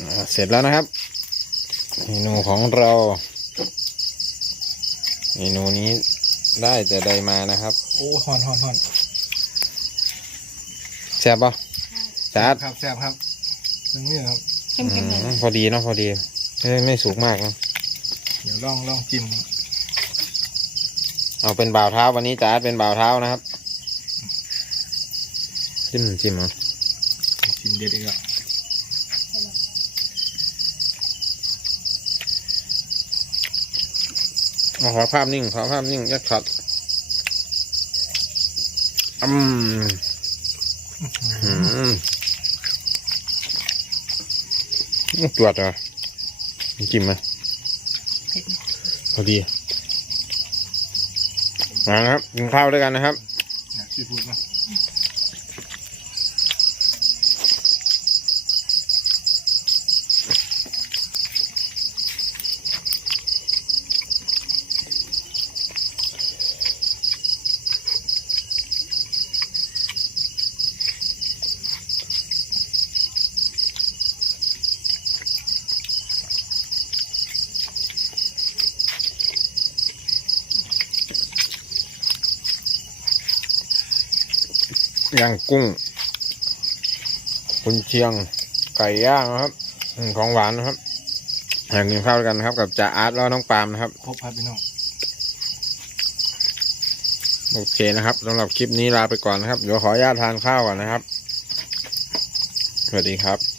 อ่าเสร็จแล้วนะครับเมนูของเราเมนูนี้ได้แต่ใดมานะครับ โอ้หอนหอนหอนแซ่บปะจัดครับแซ่บครับตรงนี้ครับเข้มๆเลยอืมพอดีเนาะพอดีไม่ไม่สุกมากเนอะเดี๋ยวลองลองจิ้มเอาเป็นบ่าวเท้าวันนี้จัดเป็นบ่าวเท้านะครับ จิ้มจิ้มเอาจิ้มเด็ดอีกแล้ วเอาขอภาพนิ่งขอภาพนิ่งยักช็อตอืมอืมจวดเหรอจิ้มไหมเผ็ดไหมพอดีมานะครับกินข้าวด้วยกันนะครับอยากซีฟู้ดมั้ ยย่างกุ้ง คุณเชียง ไก่ย่างนะครับอืมของหวานนะครับอยากกินข้าวด้วยกันนะครับ กับจ่าอาร์ตแล้วน้องปาล์มนะครับ ครบครับพี่น้อง โอเคนะครับสำหรับคลิปนี้ลาไปก่อนนะครับ เดี๋ยวขออนุญาตทานข้าวก่อนนะครับ สวัสดีครับ